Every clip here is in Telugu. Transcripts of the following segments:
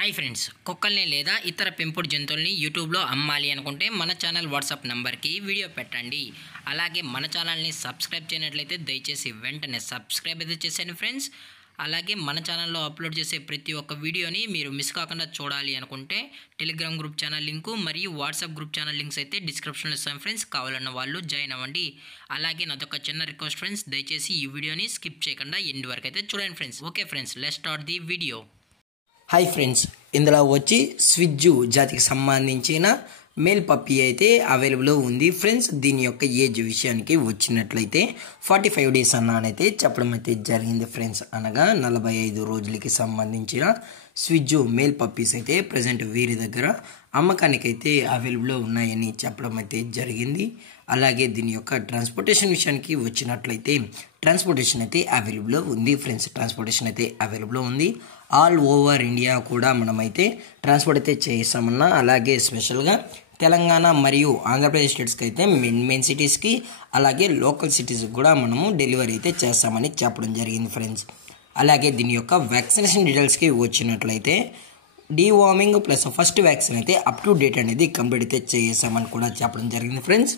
హాయ్ ఫ్రెండ్స్, కుక్కల్ని లేదా ఇతర పెంపుడు జంతువుల్ని యూట్యూబ్లో అమ్మాలి అనుకుంటే మన ఛానల్ వాట్సాప్ నెంబర్కి వీడియో పెట్టండి. అలాగే మన ఛానల్ని సబ్స్క్రైబ్ చేయనట్లయితే దయచేసి వెంటనే సబ్స్క్రైబ్ అయితే చేసేయండి ఫ్రెండ్స్. అలాగే మన ఛానల్లో అప్లోడ్ చేసే ప్రతి ఒక్క వీడియోని మీరు మిస్ కాకుండా చూడాలి అనుకుంటే టెలిగ్రామ్ గ్రూప్ ఛానల్ లింకు మరియు వాట్సాప్ గ్రూప్ ఛానల్ లింక్స్ అయితే డిస్క్రిప్షన్లో ఇస్తాను ఫ్రెండ్స్. కావాలన్న వాళ్ళు జాయిన్ అవ్వండి. అలాగే నాదొక చిన్న రిక్వెస్ట్ ఫ్రెండ్స్, దయచేసి ఈ వీడియోని స్కిప్ చేయకుండా ఎండ్ వరకు అయితే చూడండి friends. Okay friends, let's start the video. Hi friends, ఇందులో వచ్చి స్విజ్జు జాతికి సంబంధించిన మేల్ పప్పీ అయితే అవైలబుల్ ఉంది ఫ్రెండ్స్. దీని యొక్క ఏజ్ విషయానికి వచ్చినట్లయితే 45 డేస్ అన్నానైతే చెప్పడం అయితే జరిగింది ఫ్రెండ్స్. అనగా 45 రోజులకి సంబంధించిన స్విజ్జు మేల్ పప్పీస్ అయితే ప్రజెంట్ వీరి దగ్గర అమ్మకానికి అయితే అవైలబుల్ ఉన్నాయని చెప్పడం అయితే జరిగింది. అలాగే దీని యొక్క ట్రాన్స్పోర్టేషన్ విషయానికి వచ్చినట్లయితే ట్రాన్స్పోర్టేషన్ అయితే అవైలబుల్ ఉంది ఫ్రెండ్స్. ట్రాన్స్పోర్టేషన్ అయితే అవైలబుల్ ఉంది. ఆల్ ఓవర్ ఇండియా కూడా మనమైతే ట్రాన్స్పోర్ట్ అయితే చేస్తామన్నా. అలాగే స్పెషల్గా తెలంగాణ మరియు ఆంధ్రప్రదేశ్ స్టేట్స్కి అయితే మెయిన్ సిటీస్కి అలాగే లోకల్ సిటీస్కి కూడా మనము డెలివరీ అయితే చేస్తామని చెప్పడం జరిగింది ఫ్రెండ్స్. అలాగే దీని యొక్క వ్యాక్సినేషన్ డీటెయిల్స్కి వచ్చినట్లయితే డీవార్మింగ్ ప్లస్ ఫస్ట్ వ్యాక్సిన్ అయితే అప్ టు డేట్ అనేది కంప్లీట్ అయితే చేసామని కూడా చెప్పడం జరిగింది ఫ్రెండ్స్.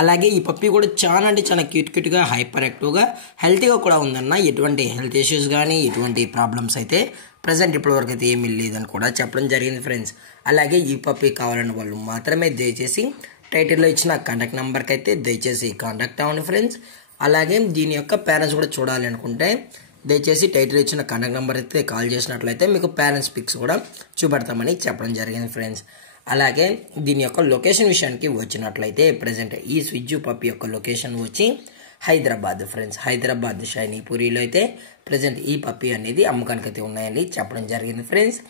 అలాగే ఈ పప్పీ కూడా చాలా అంటే చాలా క్యూట్గా హైపర్ యాక్టివ్గా హెల్తీగా కూడా ఉందన్న. ఎటువంటి హెల్త్ ఇష్యూస్ కానీ ఎటువంటి ప్రాబ్లమ్స్ అయితే ప్రజెంట్ ఇప్పటివరకు అయితే ఏమీ లేదని కూడా చెప్పడం జరిగింది ఫ్రెండ్స్. అలాగే ఈ పప్పీ కావాలన్న వాళ్ళు మాత్రమే దయచేసి టైటిల్లో ఇచ్చిన కాంటాక్ట్ నెంబర్కి అయితే దయచేసి కాంటాక్ట్ అవ్వండి ఫ్రెండ్స్. అలాగే దీని యొక్క పేరెంట్స్ కూడా చూడాలి అనుకుంటే దయచేసి టైటిల్ ఇచ్చిన కాంటాక్ట్ నెంబర్ అయితే కాల్ చేసినట్లయితే మీకు పేరెంట్స్ పిక్స్ కూడా చూపెడతామని చెప్పడం జరిగింది ఫ్రెండ్స్. అలాగే దీని యొక్క లొకేషన్ విషయానికి వచ్చినట్లయితే ప్రజెంట్ ఈ స్విజ్జు పప్పీ యొక్క లొకేషన్ వచ్చి హైదరాబాద్ ఫ్రెండ్స్. హైదరాబాద్ షైనీపూరిలో అయితే ప్రజెంట్ ఈ పప్పీ అనేది అమ్మకానికి అయితే ఉన్నాయని చెప్పడం జరిగింది ఫ్రెండ్స్.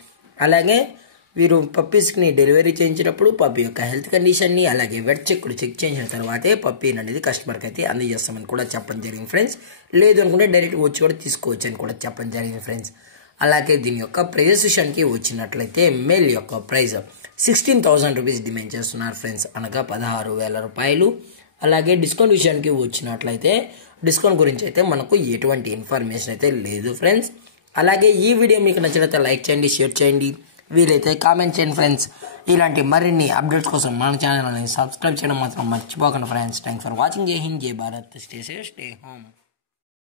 అలాగే వీరు పప్పీస్ని డెలివరీ చేయించేటప్పుడు పప్పీ యొక్క హెల్త్ కండిషన్ని అలాగే వెట్ చెక్ చేయించిన తర్వాతే పప్పీని అనేది కస్టమర్కి అయితే అందజేస్తామని కూడా చెప్పడం జరిగింది ఫ్రెండ్స్. లేదు అనుకుంటే డైరెక్ట్ వచ్చి కూడా తీసుకోవచ్చు అని కూడా చెప్పడం జరిగింది ఫ్రెండ్స్. అలాగే దీని యొక్క ప్రైజెస్ విషయానికి వచ్చినట్లయితే మేల్ యొక్క ప్రైజ్ 16,000 రూపీస్ డిమాండ్ చేస్తున్నారు ఫ్రెండ్స్. అనగా 16,000 రూపాయలు. అలాగే డిస్కౌంట్ విషయానికి వచ్చినట్లయితే డిస్కౌంట్ గురించి అయితే మనకు ఎటువంటి ఇన్ఫర్మేషన్ అయితే లేదు ఫ్రెండ్స్. అలాగే ఈ వీడియో మీకు నచ్చినట్లయితే లైక్ చేయండి, షేర్ చేయండి, వీలైతే కామెంట్ చేయండి ఫ్రెండ్స్. ఇలాంటి మరిన్ని అప్డేట్స్ కోసం మన ఛానల్ని సబ్స్క్రైబ్ చేయడం మాత్రం మర్చిపోకండి ఫ్రెండ్స్. Thanks for watching. జై హింద్, జై Bharat, stay safe, stay home.